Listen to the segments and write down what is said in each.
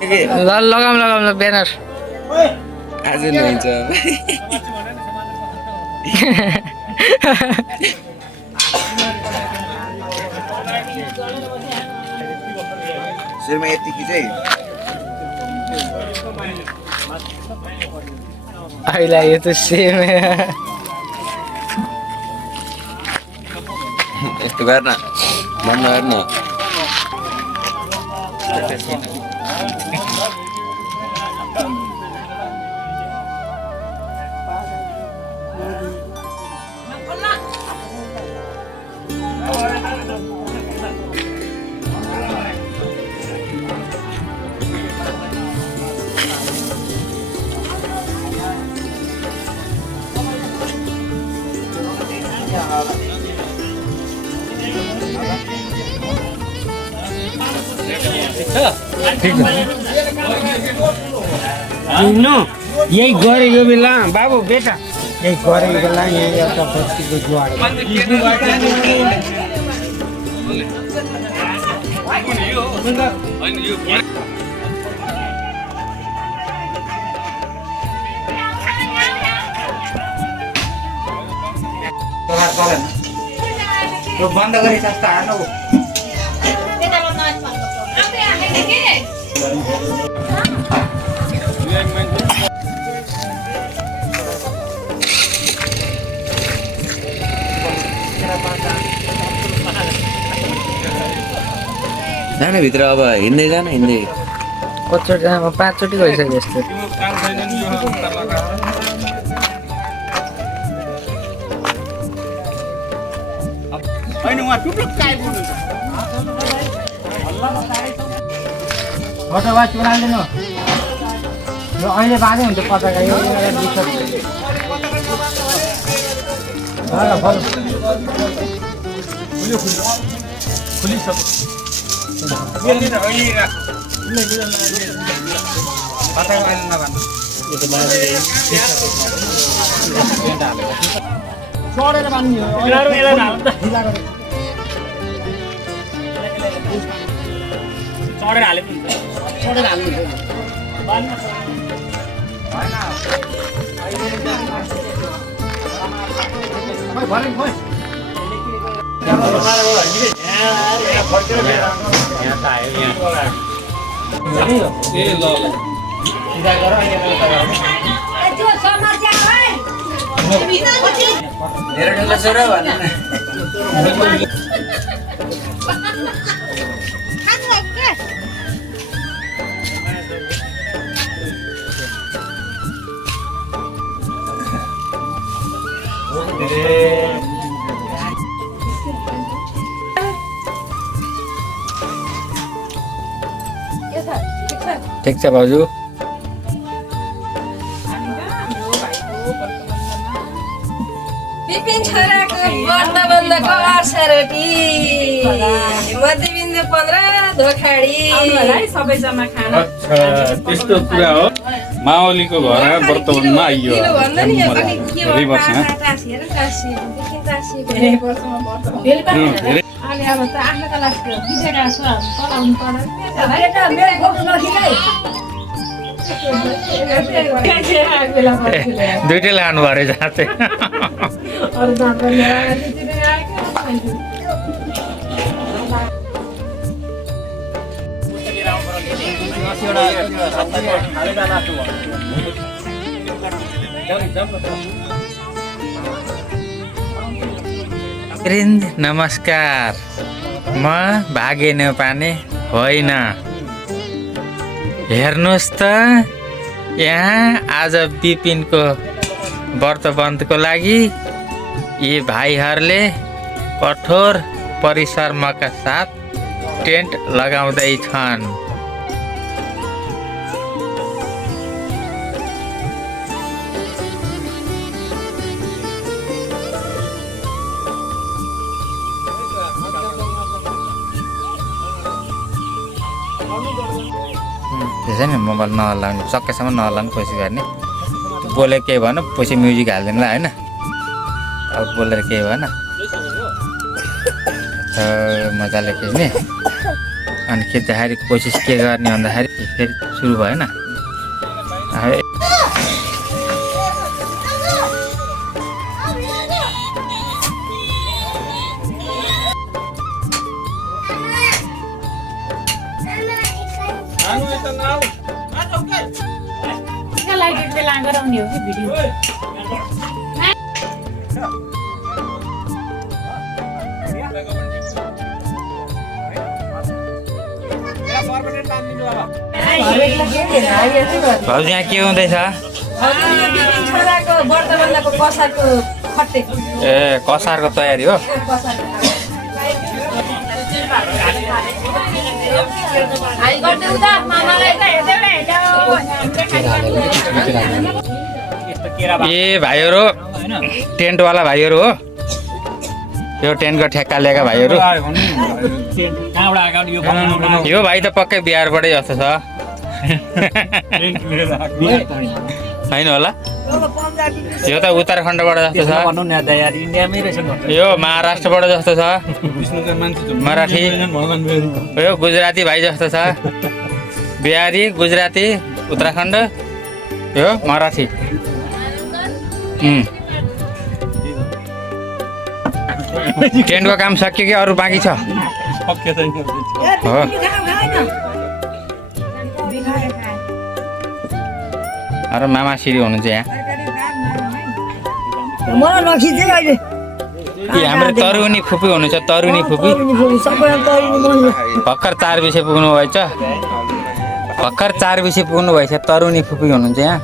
लगाम लगाम ल ब्यानर आज नहुन्छ सुरुमा यतिकी चाहिँ अहिले यो त सेम यस्तो गर्न बन्द गर्न यही गरे यो बेला बाबु बेटा यही गरे यो बेला यही एउटा बस्तीको जुवाड बन्द गरे जस्तो हाल्नु जाने भित्र अब हिँड्दै जान हिँड्दै कतिचोटि म 5 चोटि गइसकेँ यस्तो फोटोवा चुराल्दैन यो अहिले बाँधै हुन्छ पचाका यो चढेर बाँध्नु चढेर हाले चढेर हाल्नु मेरो ढुङ्गा छोरा भन्नु ठिक छ भाउजू विपिन छोराको व्रतबन्धको अर्सरोटी मध्यबिन्दु 15 धोखाडी सबैजना खाना त्यस्तो कुरा हो माओलीको घर व्रतबन्धमा आइयो धेरै वर्ष अहिले अब त आफ्नोका लागि बितेका छ चलाउनु पर्दैन दुइटै लानु भरे जाँदै अरू जाँदा नमस्कार म भागे नपाने होइन हेर्नुहोस् त यहाँ आज विपिनको व्रतबन्धको लागि यी भाइहरूले कठोर परिश्रमका साथ टेन्ट लगाउँदैछन्। त्यसै नि मोबाइल नहल्लाउने सकेसम्म नहल्लाउने कोसिस गर्ने बोलेको केही भएन पछि म्युजिक हालिदिनु ल होइन अब बोलेर केही भएन मजाले खिच्ने अनि खिच्दाखेरि कोसिस के गर्ने भन्दाखेरि फेरि सुरु भएन लाइटले लागेर आउने हो कि भिडियो भाउजू यहाँ के हुँदैछ ए कसारको तयारी हो ए भाइहरू टेन्टवाला भाइहरू हो यो टेन्टको ठेक्का लिएका भाइहरू यो भाइ त पक्कै बिहारबाटै जस्तो छ होइन होला यो त उत्तराखण्डबाट जस्तो छ यो महाराष्ट्रबाट जस्तो छ मराठी यो गुजराती भाइ जस्तो छ बिहारी गुजराती उत्तराखण्ड यो मराठी टेन्टको काम सकियो कि अरू बाँकी छ हो अरू मामाश्री हुनुहुन्छ यहाँ हाम्रो तरुनी फुपी हुनुहुन्छ तरुनी फुपी भर्खर 4 विषय पुग्नु भएछ भर्खर 4 विषय पुग्नु भएछ तरुनी फुपी हुनुहुन्छ यहाँ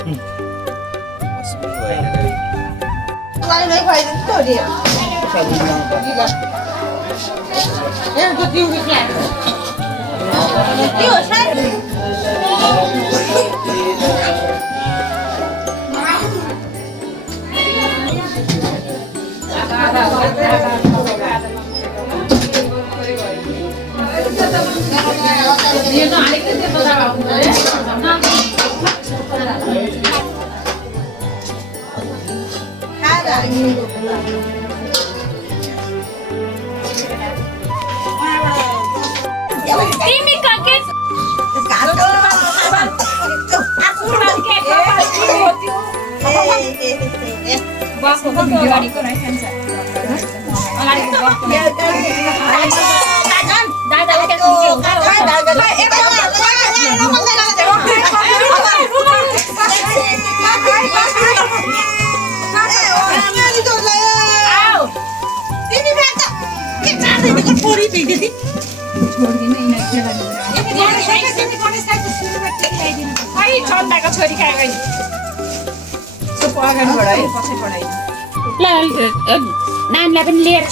नानीलाई पनि लिएर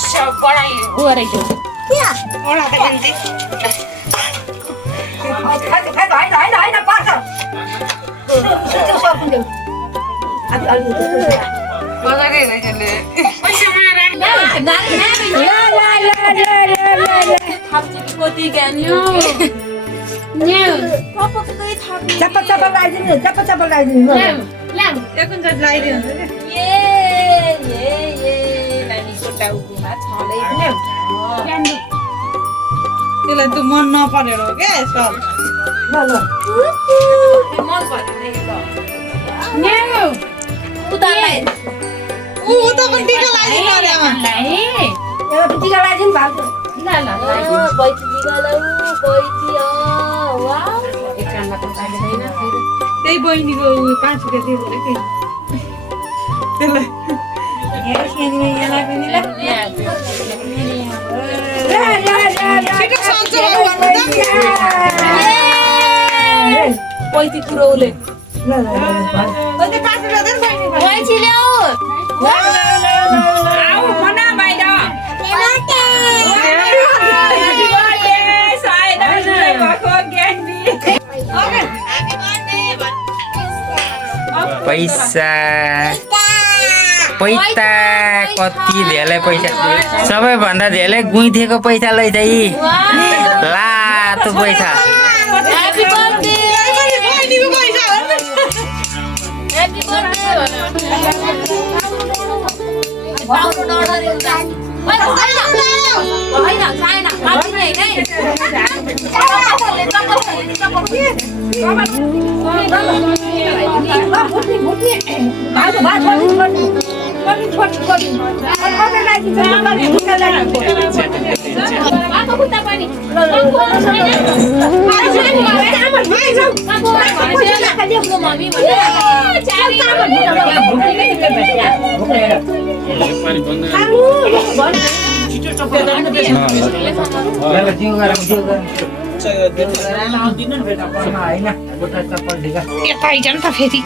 पढाइ गरेको त्यसलाई त मन नपरेर हो क्या सर उता पनि टिका लगाइदिनु अरे आमा टिका लगाइदिनु भएको त्यही बहिनीको 5 रुपियाँ दियो भने के त्यसलाई पैती कुरोले पैसा पैसा कति धेरै पैसा सबैभन्दा धेरै गुइथेको पैसा लैछ लातो पैसा होइन पानी बन्द यता आइज त फेरि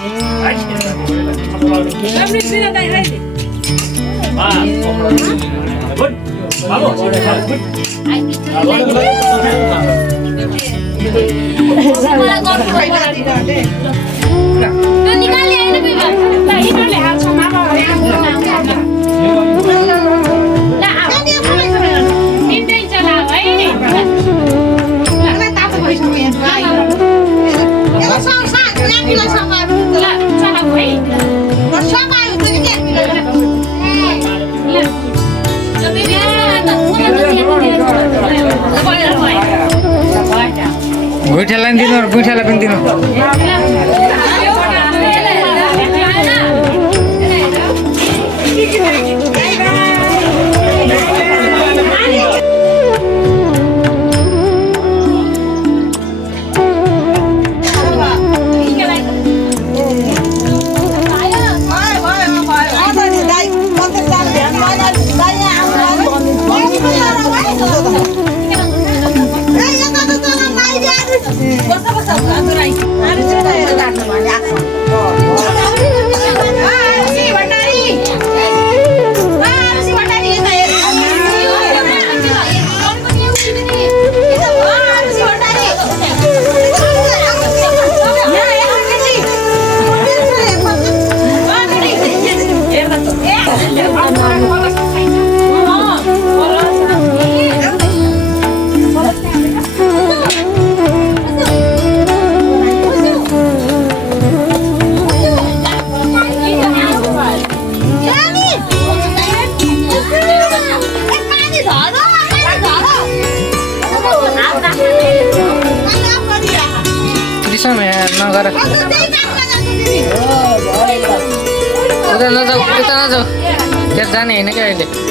गुठेलाई दिनु गुठेलाई पनि दिनु नगर उता नजाऊ उता नजाऊ त्यहाँ जाने होइन क्या अहिले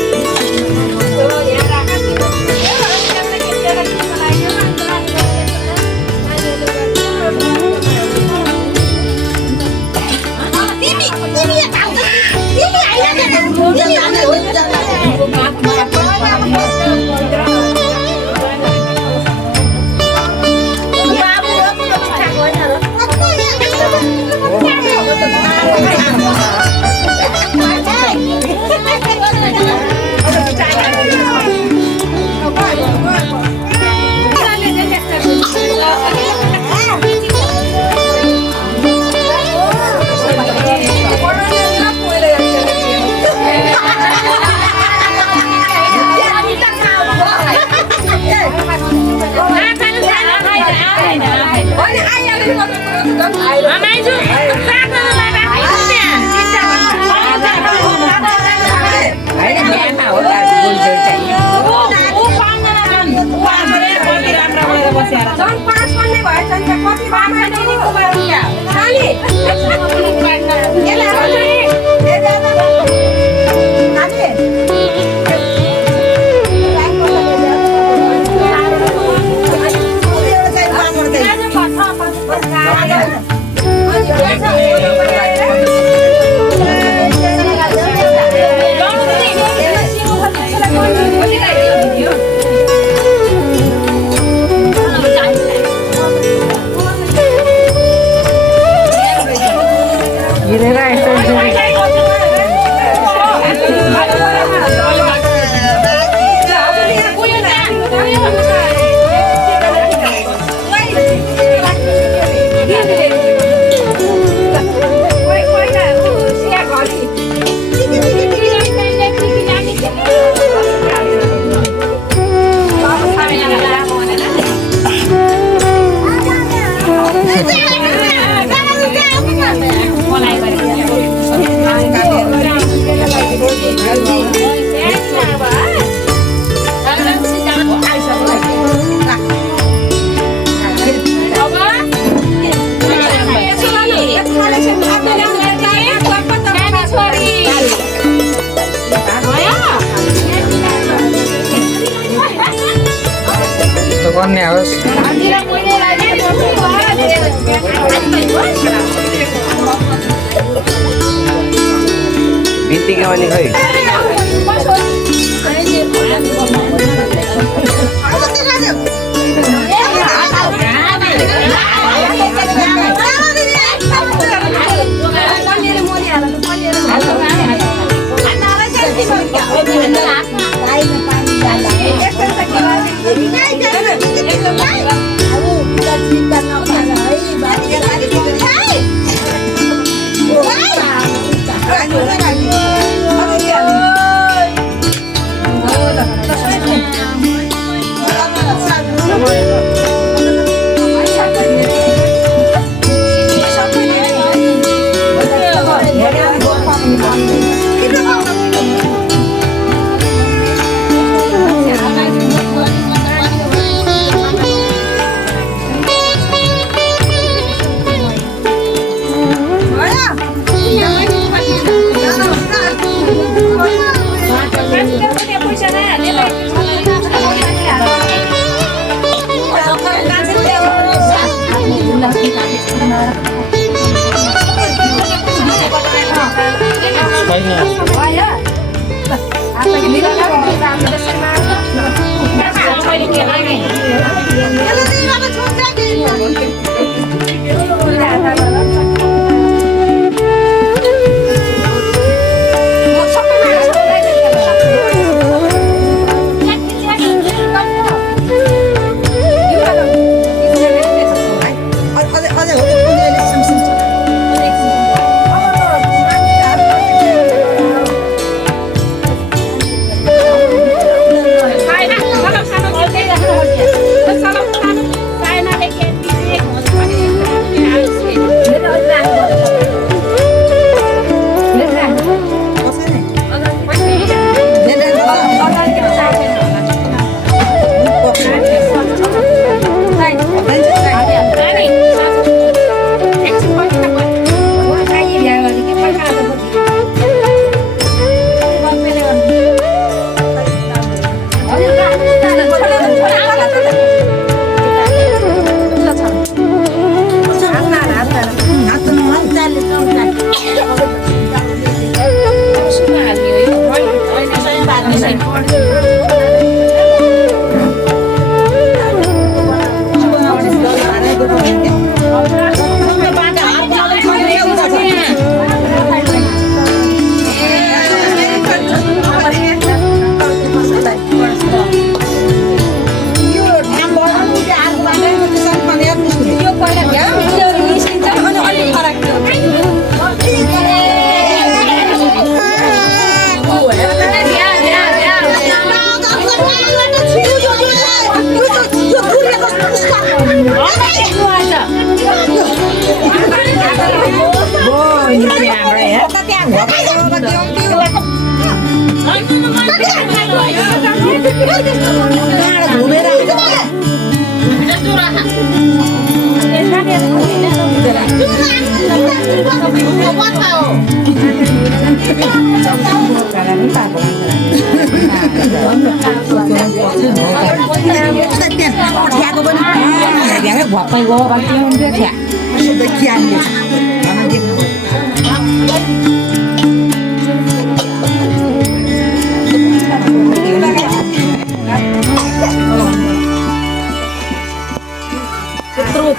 कन्या होस् बिन्ती केवाली खै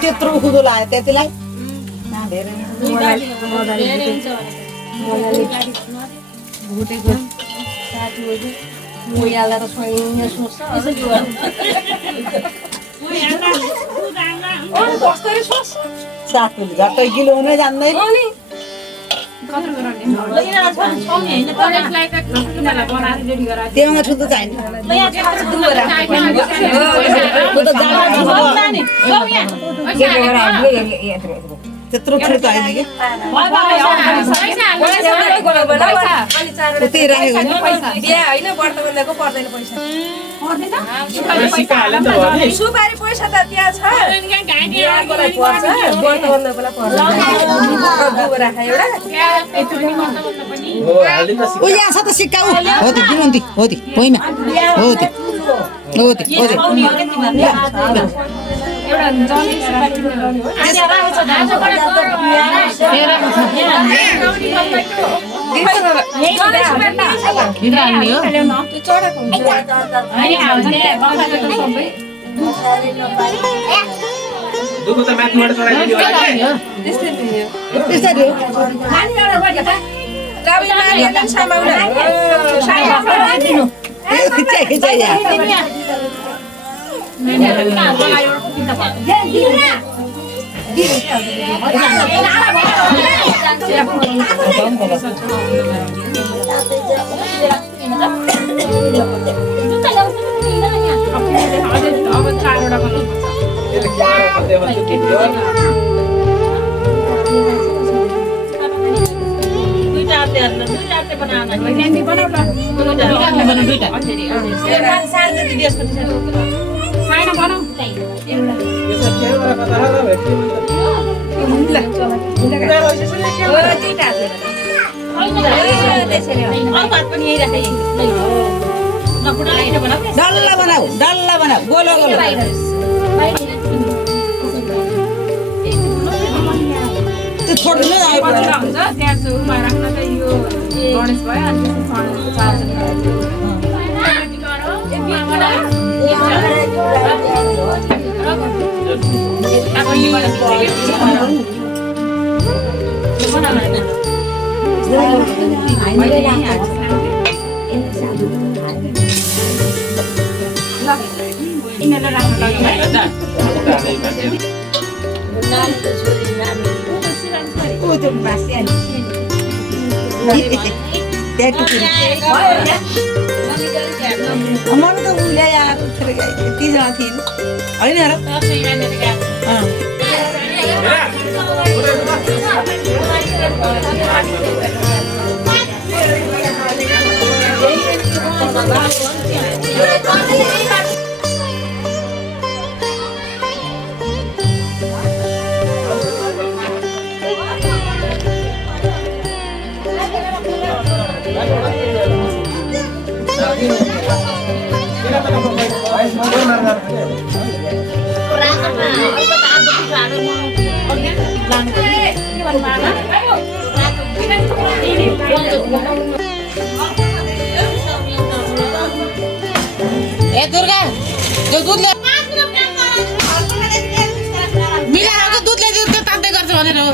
त्यत्रो खुदो लाग्यो त्यतिलाई भुटेको साथीहरू मोयाल्दा त स्वयं सोच्छ कसरी सोच्छ साथीले झट्टै किलो हुनै जान्दैन त्योमा छुतो चाहिन्छ त्यत्रो छुट होइन कि उतै राखेको सुपारी पैसा त त्यहाँ छ यहाँ छ त सिक्का हो ती हो ती हो ती दुःख त माथिबाट चढाइदिनु डल्ला बनाऊ गोलो गोलो त्यो छोड्नु मलाई त उहिले यार तिसजना थिइन् होइन र ए दुर्गा त्यो दुधले मिलाएर दुधले दुध तात्दै गर्छ भनेर हो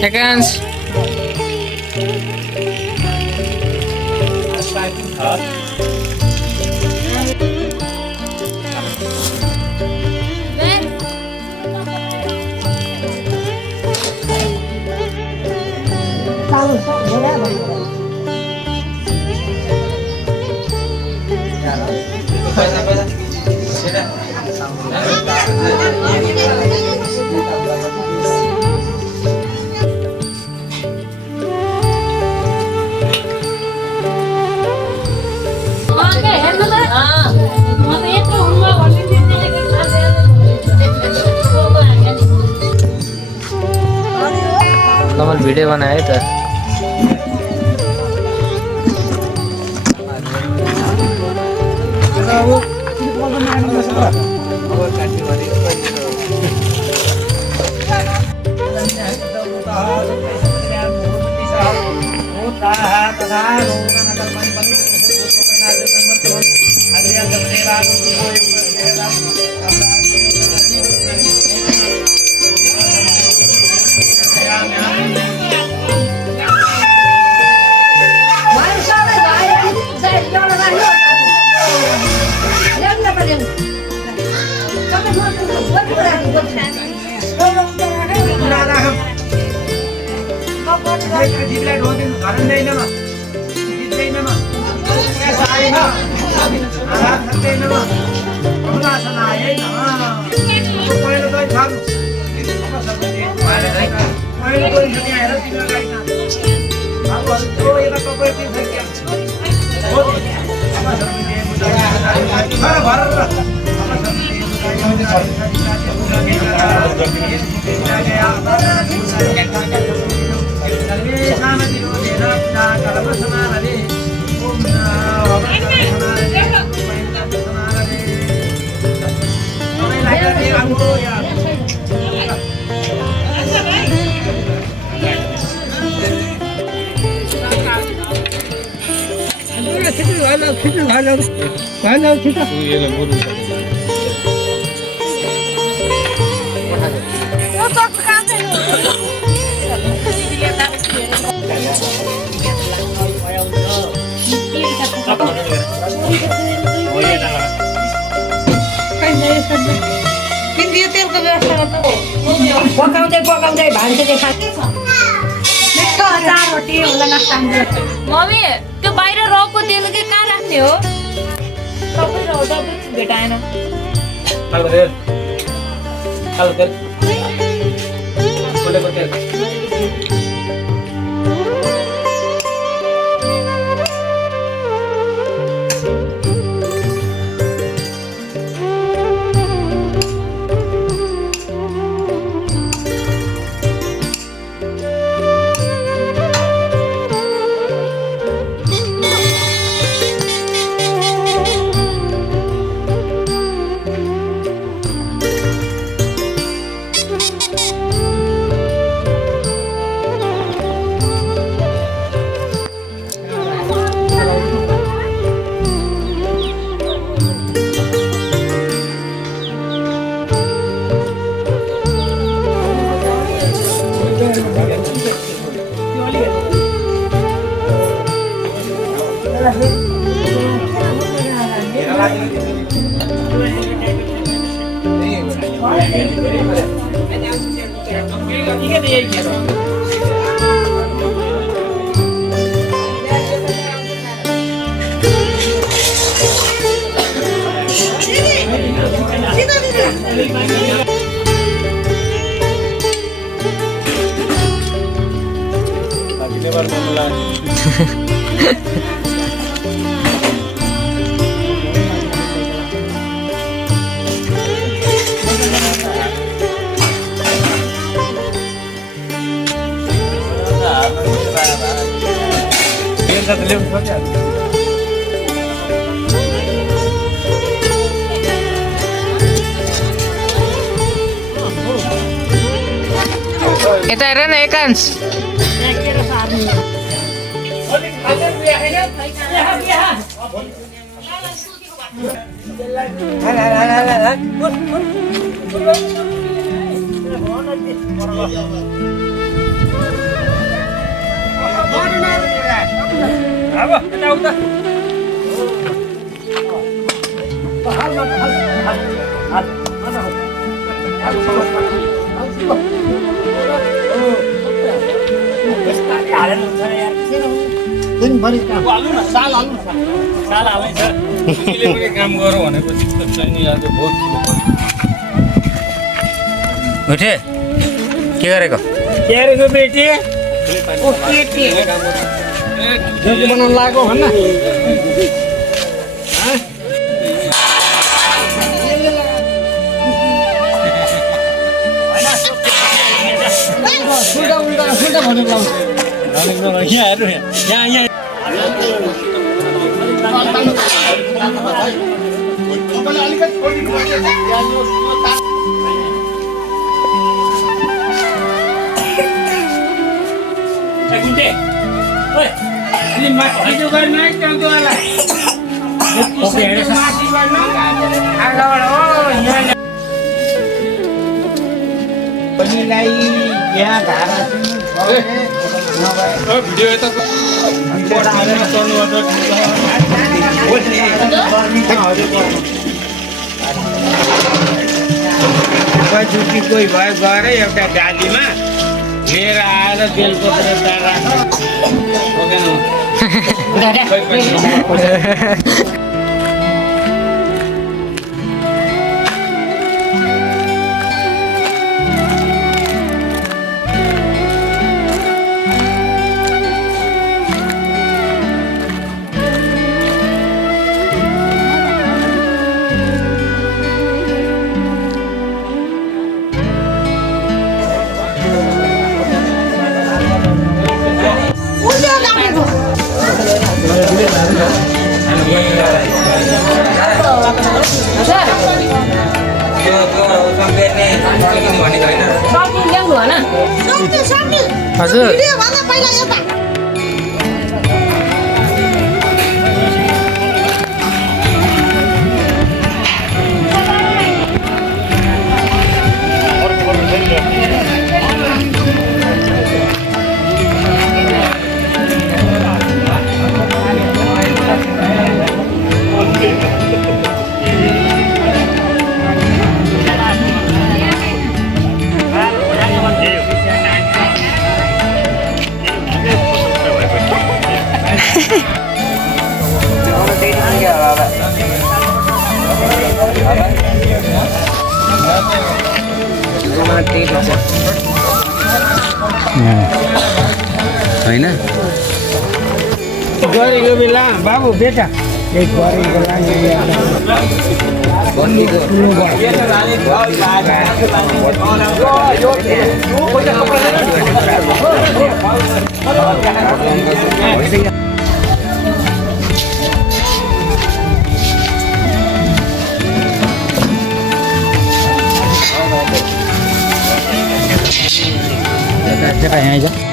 Seconds. कमल भिडियो बनाए त तेलको व्यवस्था गर्नु पकाउँदै पकाउँदै भान्से मिठो अचार रोटी होला नास्ता मम्मी त्यो बाहिर रकको तेल के कहाँ राख्ने हो सबै रक डब्बे भेटाएन यता हेर न एकांश काम गरौँ भनेको चाहिँ नि आज बहुत ठुलो पऱ्यो। उठे के गरेको केरेको बेटी ओ केटी जोगी बनाउन लाग्यो भन्न सुल्टा भनेर लाउँछ यहाँ हेर्नु यहाँ भिडियो यता छुट्टी कोही भयो गएर एउटा गाडीमा लिएर आएर बेलको हजुर भिडियो भन्दा पहिला यता होइन गरेको बेला बाबु बेटा यही गरेको बेला यहाँ जा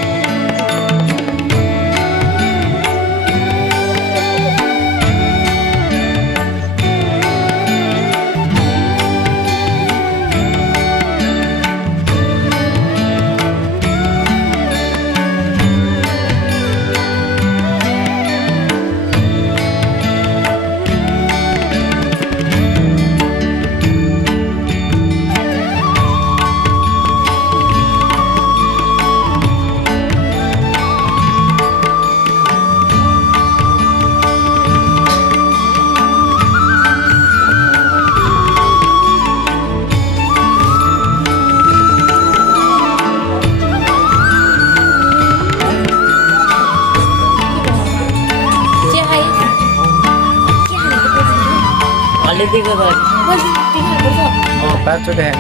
पाँचवटा हेर्ने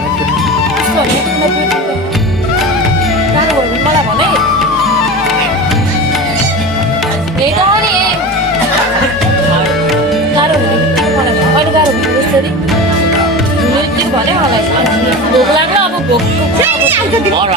मलाई भने यही त हो नि गाह्रो हुने मलाई अहिले गाह्रो हुने जसरी हुने भन्यो मलाई भोक लाग्यो अब भोकको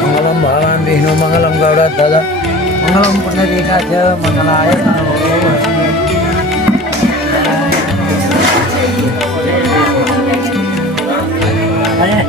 Mangalam Bhavan Vishnu Mangalam Gauda Dada Mangalam Pundarikacha Mangalaya Mana?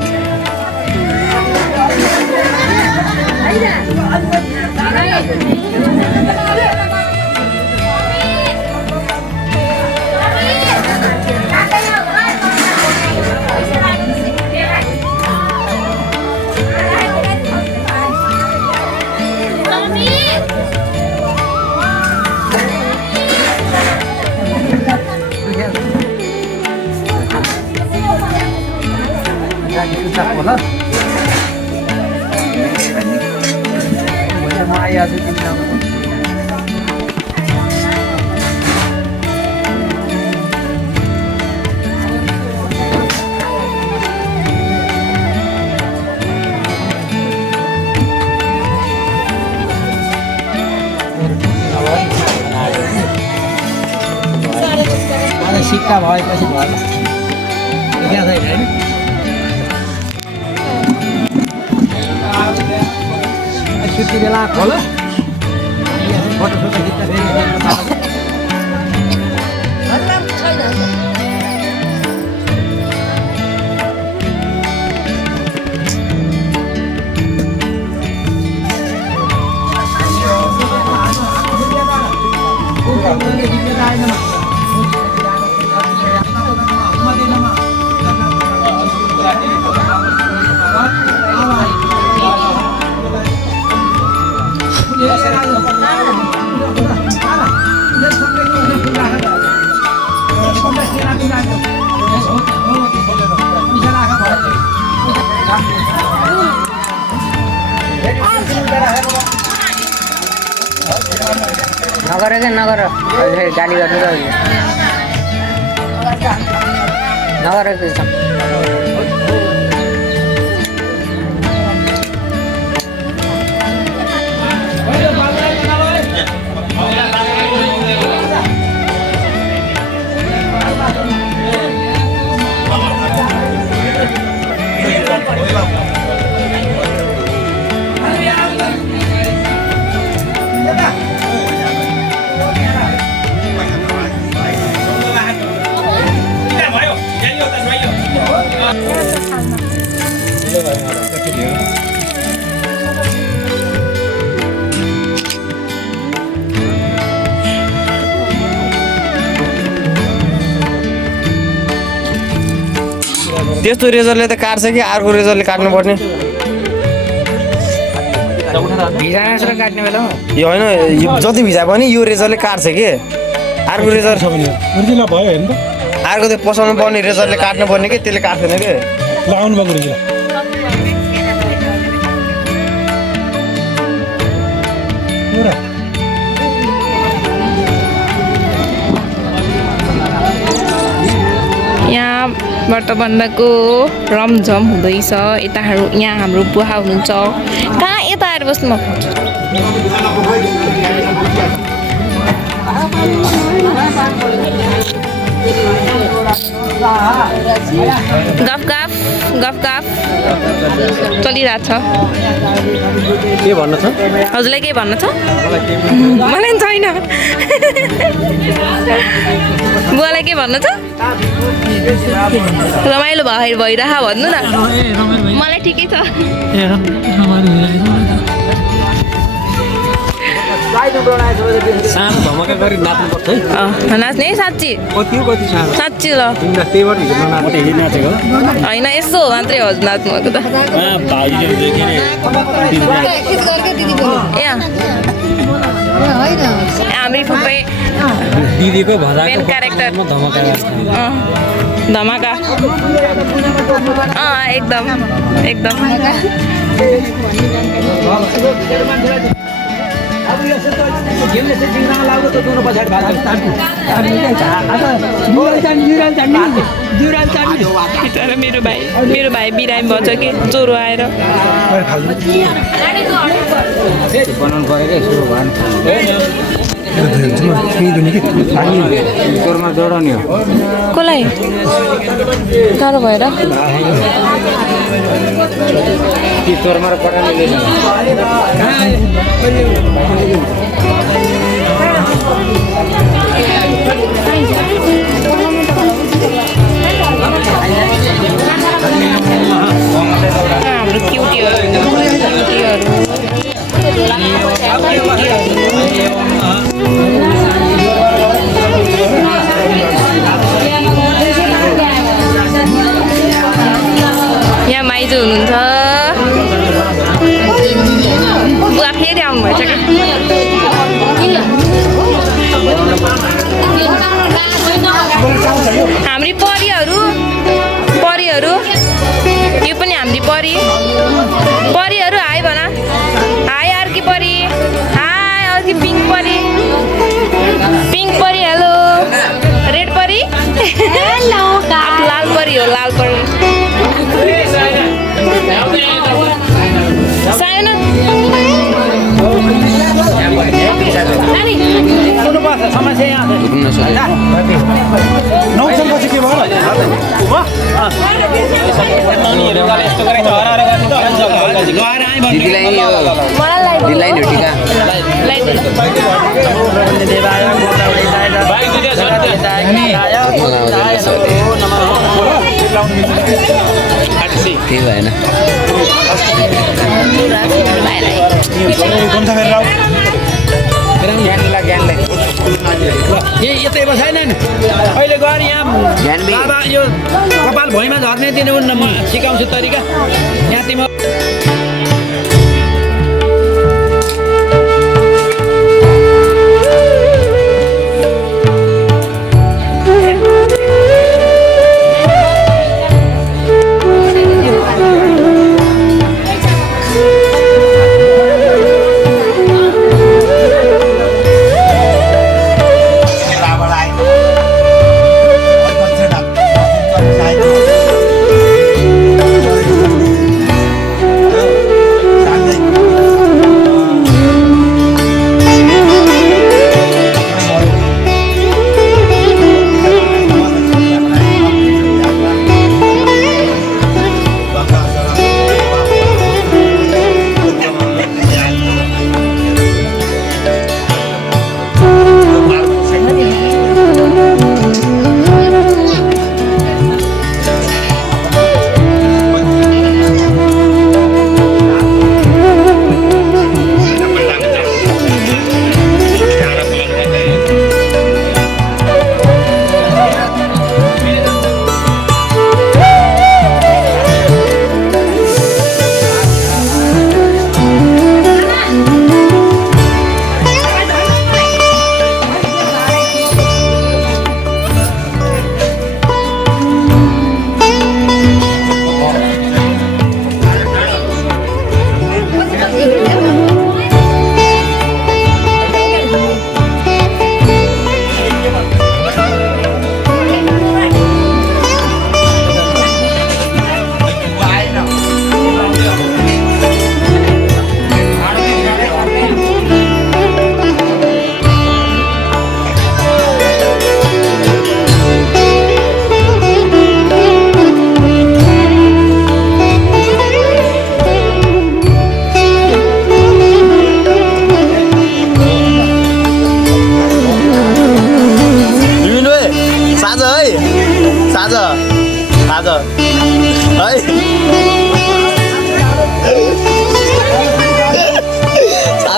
Maya tu kita. Ada sikap baik pasti baik. Iya saya kan. Cuti belah kola. Iya, foto-foto kita dari Malam China. नगर क्या नगर गाली गर्नु त नगर त्यस्तो रेजरले त काट्छ कि अर्को रेजरले काट्नुपर्ने काट्ने बेलामा यो होइन यो जति भिजा पनि यो रेजरले काट्छ कि अर्को रेजर उर्जिला भयो हेर्नु त अर्को त्यो पसाउनु पर्ने रेजरले काट्नु पर्ने कि त्यसले काट्दैन कि लगाउनु भएको उर्जिला यहाँबाट बन्दाको रमझम हुँदैछ यताहरू यहाँ हाम्रो बुवा हुनुहुन्छ कहाँ यता आएर बस्नु गफ गफ गफ गफ चलिरहेछ के भन्नु छ हजुरलाई के भन्नु छ मलाई छैन बुवालाई के भन्नु छ रमाइलो भइरह भन्नु न मलाई ठिकै छ सानो धमाका गरी नाच्नुपर्छ है नाच्ने है साँच्ची कति सानो साँच्ची ल तिमीलाई त्यहीबाट हिँड्न नाचेको होइन यसो मात्रै हजुर नाच्नु भएको त हामी फुपै दिदीको भजा मेन क्यारेक्टर धमाका एकदम एकदम मेरो भाइ बिरामी भन्छ कि ज्वरो आएर बनाउनु पऱ्यो क्या सुरु भएन जोडाउने हो कसलाई गाह्रो भएर तोरमा र पठाउने हाम्रो क्युटीहरू यहाँ माइजू हुनुहुन्छ बुवा फेरि आउनुभएछ हाम्री परिहरू यो पनि हाम्री परिहरू हाई भन हाई अर्की परी हाई अर्की पिङ्क परी हेलो रेड परी लाल परी हो लाल परी सानो केही भएन यतै बसाएन अहिले गएर यहाँ बाबा यो कपाल भुइँमा झर्ने दिनु न म सिकाउँछु तरिका यहाँ तिम्रो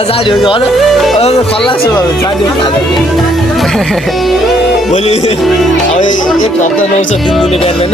साथीहरू घर खल्लासो भयो साथीहरू भोलि अब 1 हप्ता 900 दिन दिने गर्दैन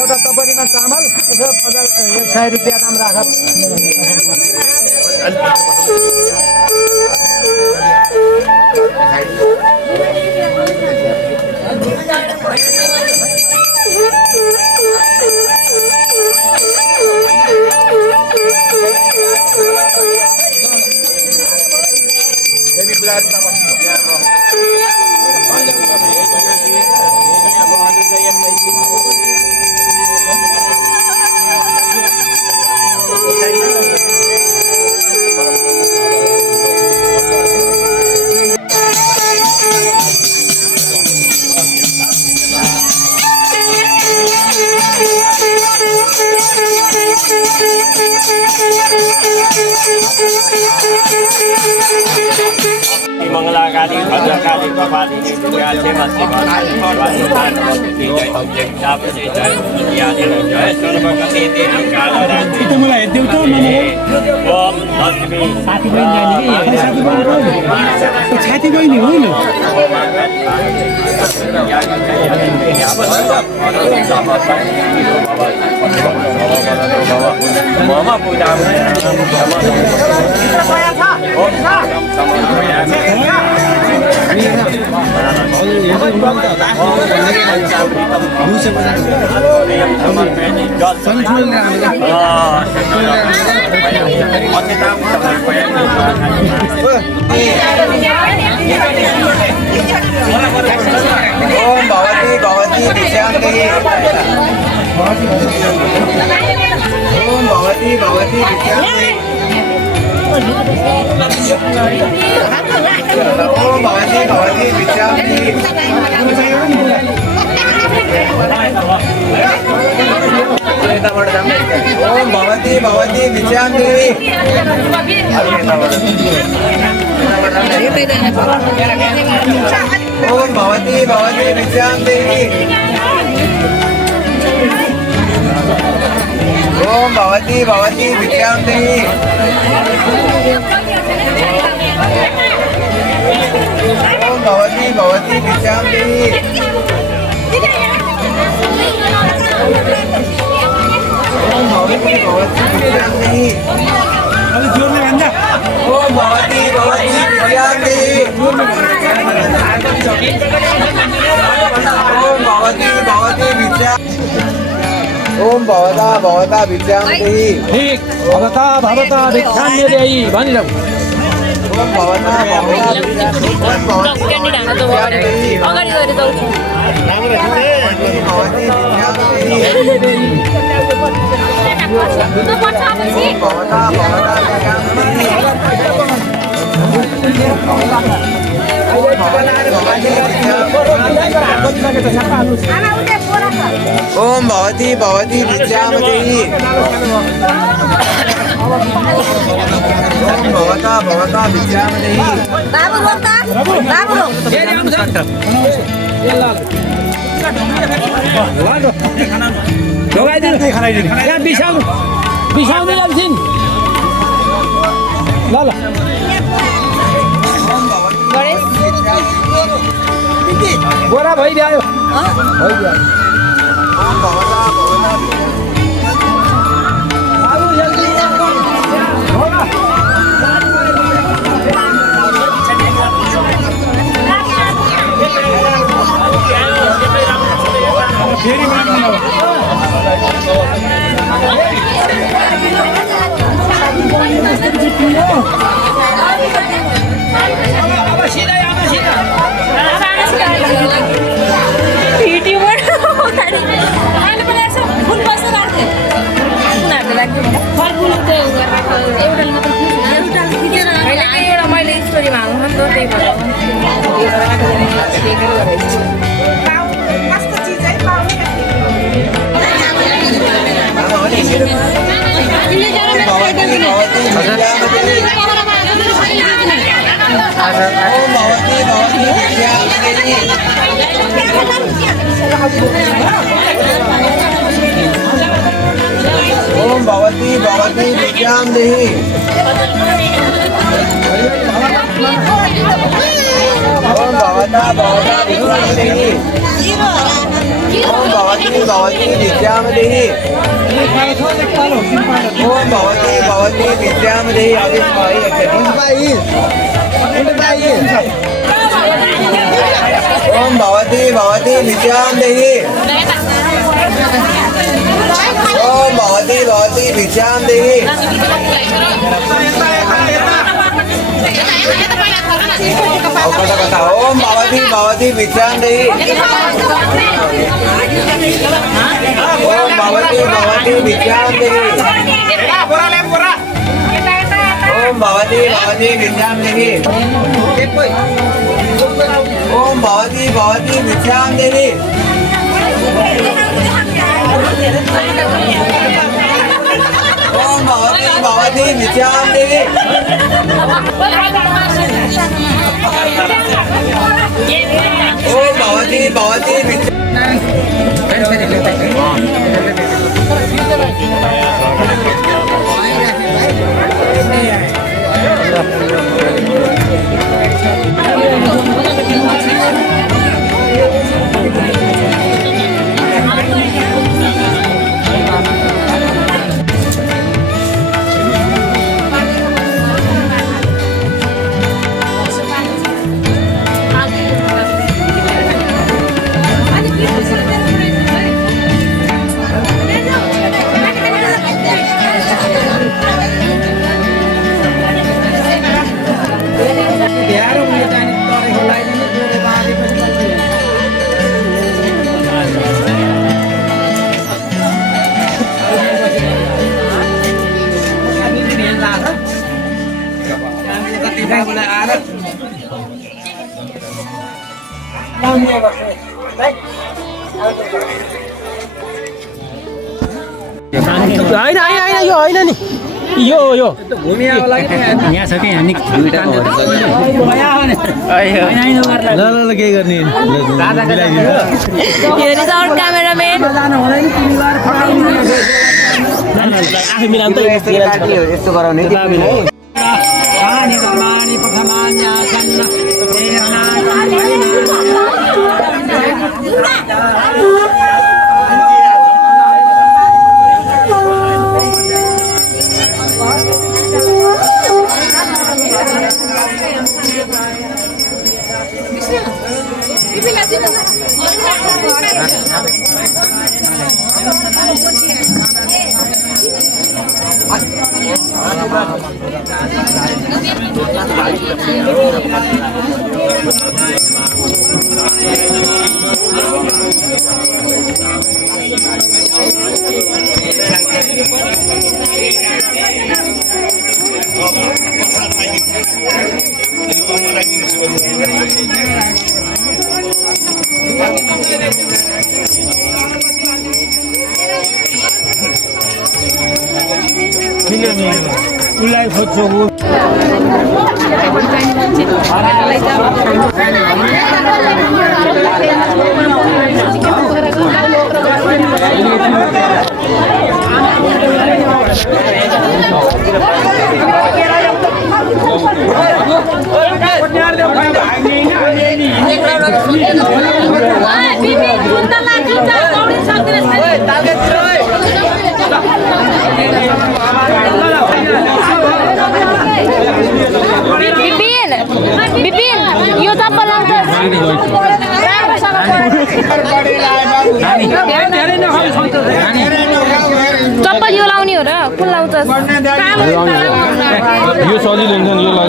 एउटा टपरीमा चामल 100 रुपियाँ दाम राख मंगलाकाली भद्रकाली कपालिनी दुर्गाले मस्ती जय सर्वगति देवी कालरात्रि ओम लक्ष्मी छाती बहिनी होइन मम पूजा ओम भगवती भगवती विद्याङ्गी ओम भगवती भगवती विद्याङ्गी ओम भगवती भगवती विद्याङ्गी ओम भगवती भगवती विद्याङ्गी ओम भगवती भगवती विद्याङ्गी ओम भगवती भगवती विद्याङ्गी ओम भगवती भगवती विद्याङ्गी ओम भगवती भगवती विद्याङ्गी ओम भगवती भगवती विद्याङ्गी ओम भगवती भगवती विद्या ओम भवता भवता विद्याङ्गी ठीक भवता भवता भिक्षान्य देहि भनिरहु ओम भवता भवता विद्याङ्गी ओम भगवती अगाडि गएर जाउँछु भगवती विद्याङ्गी भवता भवता विद्याङ्गी ओम भवती भवती विद्याम देहि ओम भवता भवता विद्याम देहि बाबु रोक्दा बाबु रोक यहाँ बिसाउनु जान्छन् ल ल गोरा भइदियो भइदियो ओम भवता भवता फेरि माग्नु अब सिधै एउटा मैले स्टोरीमा हाल्नु नि त त्यही भएर कस्तो चिज है ओम भवती भवती विद्याम देहि ओम भवता भवता विद्याम देहि ओम भवती भवती विद्याम देहि ओम भवती भवती विद्याम देहि आदेश भाई ओम भवती भवती विद्याम देहि ओम भवती भवती विद्याम देहि ओम भवती भवती विद्याम देहि ओम भवती भवती विद्याम देहि ओम भवती भवती विद्याम देहि ओम भवती भवती विद्याम देहि ओम भवती भवती विद्याम देहि ओम भवती भवती होइन होइन यो होइन नि यो भूमियाको लागि यहाँ छ कि हामी ल के गर्ने क्यामेराम्यान आफै मिलाउनु त यस्तो गराउने बिपिन यो चप्पल लाउँछ चप्पल यो लाउने हो र कुन लाउँछ यो सजिलो हुन्छ नि यो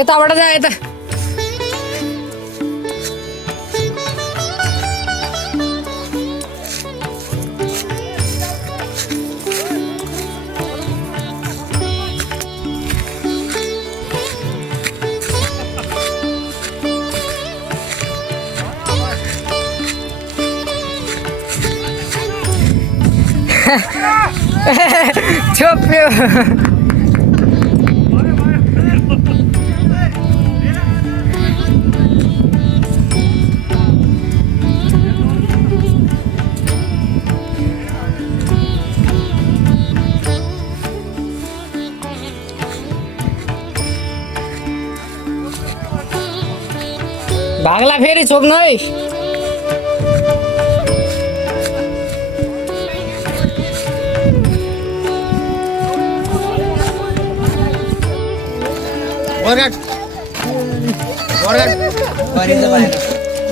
यताबाट जा यता छोप्यो भागला फेरि छोप्नु है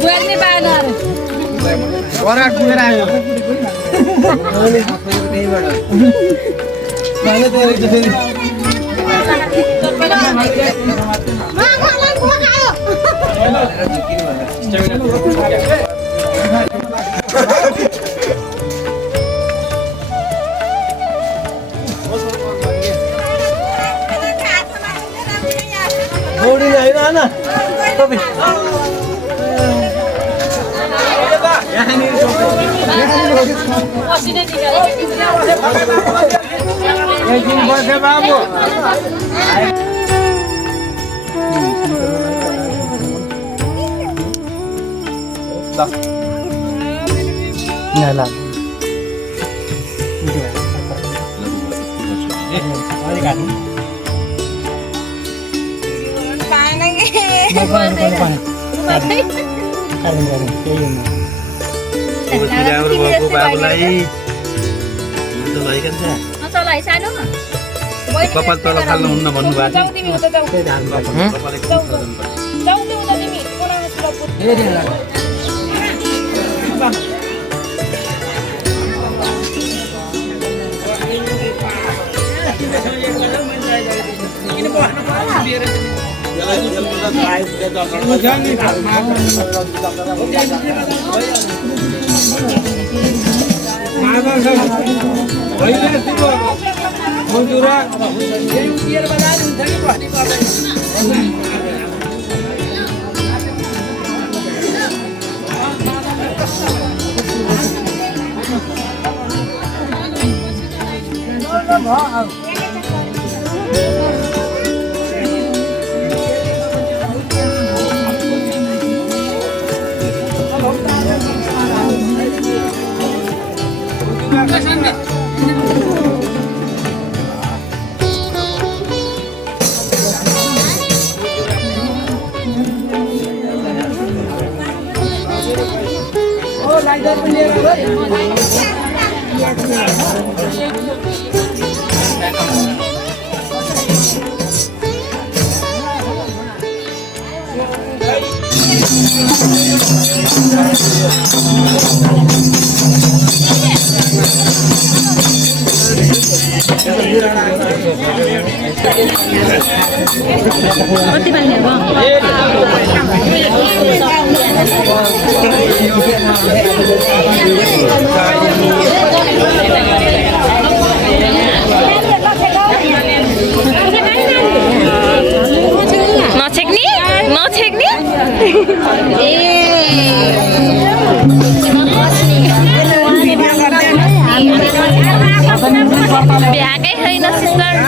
बोल्ने पाएन कपाल तल फाल्नुहुन्न भन्नुभएको नछेक्ने नछेक्ने भ्याकै छैन सिस्टर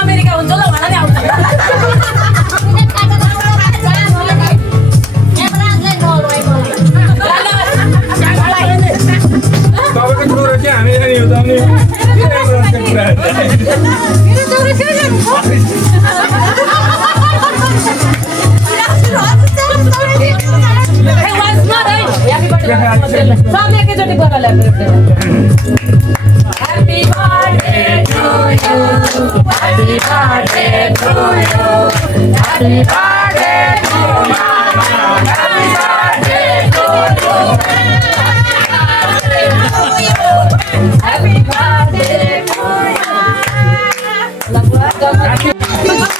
अमेरिका हुन्छ ल भनेर आउँछ Happy birthday to you. Happy birthday to you. Happy birthday to Mama. Happy birthday to you. Happy birthday to you. Happy birthday to you. Happy birthday to you.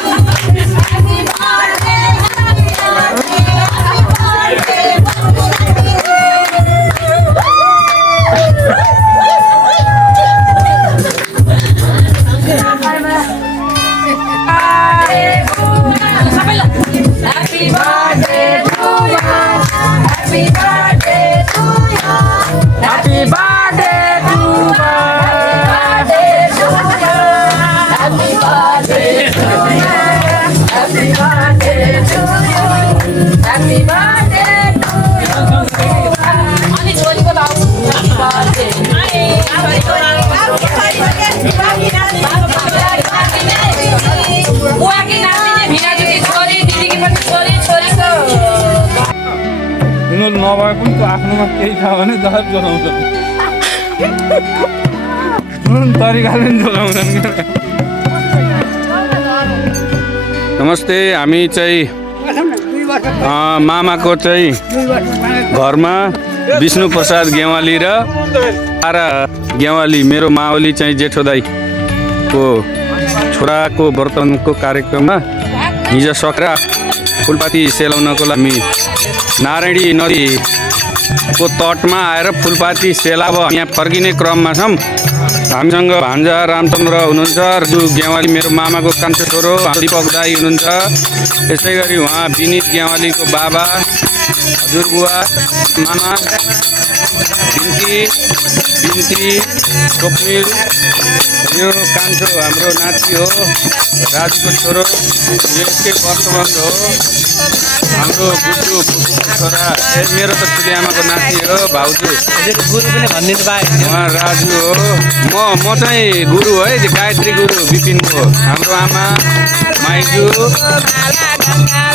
Happy birthday to you. Happy birthday to you. Happy birthday to you. Happy birthday to you. अनि छोरीको बाबु happy birthday. बुवाकी नातिनी भिनाजुकी छोरी दिदीकी पनि छोरी छोरीको तिनीहरू नभए पनि त्यो आफ्नोमा केही छ भने जसरी जोगाउँछन् तरिकाले पनि जोगाउँछन् क्या। नमस्ते, हामी चाहिँ मामाको चाहिँ घरमा विष्णु प्रसाद गेवाली र तारा गेवाली मेरो मावली चाहिँ जेठो दाईको छोराको व्रतको कार्यक्रममा हिजो सक्रा फुलपाती सेलाउनको लागि नारायणी नदीको तटमा आएर फुलपाती सेलाब यहाँ फर्किने क्रममा छौँ। हामीसँग भान्जा रामचन्द्र हुनुहुन्छ, रजु गेवाली मेरो मामाको कान्छो छोरो दिपक दाई हुनुहुन्छ, त्यसै गरी उहाँ विनित गेवालीको बाबा हजुरबुवा मामा बिन्ती स्वप्निल, यो कान्छो हाम्रो नाति हो राजुको छोरो, यो एकै वर्षबन्ध हो हाम्रो गुड्डु छोरा, मेरो त ठुली आमाको नाति हो भाउजू गुरु पनि भनिदिनु भयो उहाँ राजु हो। म चाहिँ गुरु है, गायत्री गुरु विपिनको, हाम्रो आमा माइजू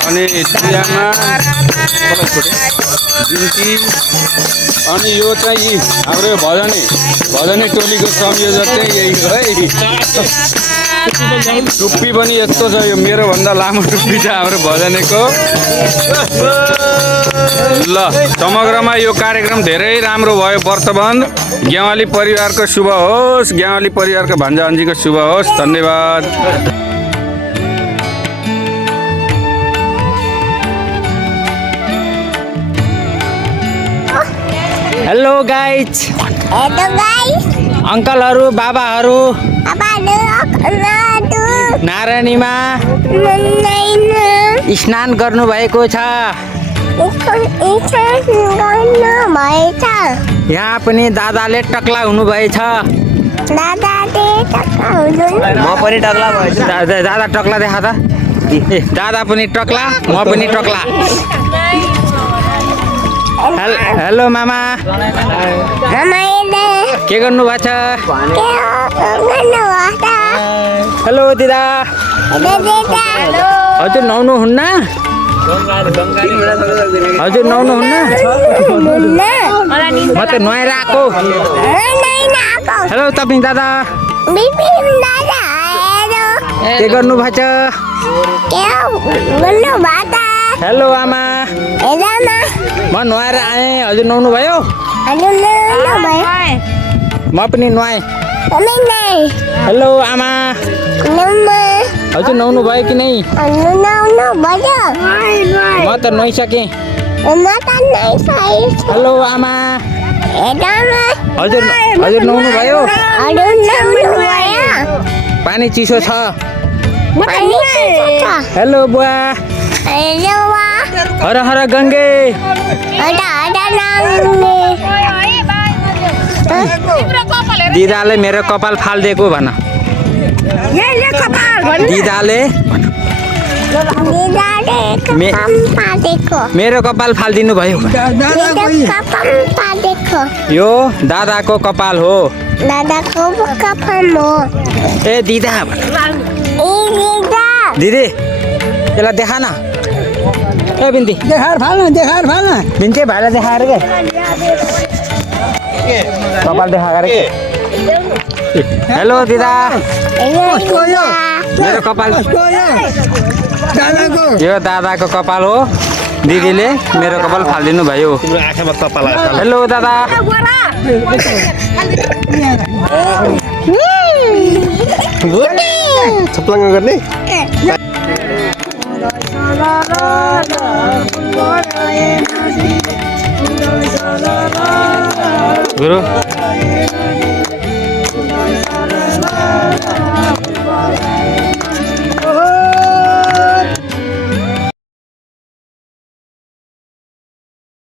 अनि ठुली आमा बिन्ती, अनि यो चाहिँ हाम्रो भजने टोलीको संयोजक चाहिँ यही हो है। टुप्पी पनि यस्तो छ, यो मेरो भन्दा लामो टुप्पी छ हाम्रो भजनेको। ल, समग्रमा यो कार्यक्रम धेरै राम्रो भयो। व्रतबन्ध गेवाली परिवारको शुभ होस्, गेवाली परिवारको भान्जा अन्जीको शुभ होस्। धन्यवाद। हेलो गाइज, अङ्कलहरू बाबाहरू नारायणीमा स्नान गर्नुभएको छ। यहाँ पनि दादाले टक्ला हुनुभएछ। म पनि टक्ला भएछु। दादा टक्ला देखा त, दादा पनि टक्ला, म पनि टक्ला। हेलो मामा, के गर्नु भएको छ? हेलो दिदा, हजुर नुहाउनु हुन्न? हजुर नुहाउनु हुन्न? म त नुहाएर आएको। हेलो तपाईँ दादा, के गर्नु भएको छ? हेलो आमा, म नुहाएर आएँ, हजुर नुहाउनु भयो? म पनि नुहाएँ। हेलो आमा, हजुर नुहाउनु भयो कि नै? म त नुहाइसकेँ। हेलो आमा, हजुर नुहाउनु भयो? पानी चिसो छ। हेलो बुवा, हर हर गङ्गे। दिदाले मेरो कपाल फालिदिएको भन। दिदाले मेरो कपाल फालिदिनु भयो। यो दादाको कपाल हो। ए दिदा, दिदी यसलाई देखा न। ए बिन्ती देखाएर फाल्न, बिन्ती भाइलाई देखाएर के कपाल देखा गरे हेलो दिदा मेरो कपाल यो दादाको कपाल हो दिदीले मेरो कपाल फालिदिनु भयो हेलो दादा छप्लङ्ग गर्ने गुरु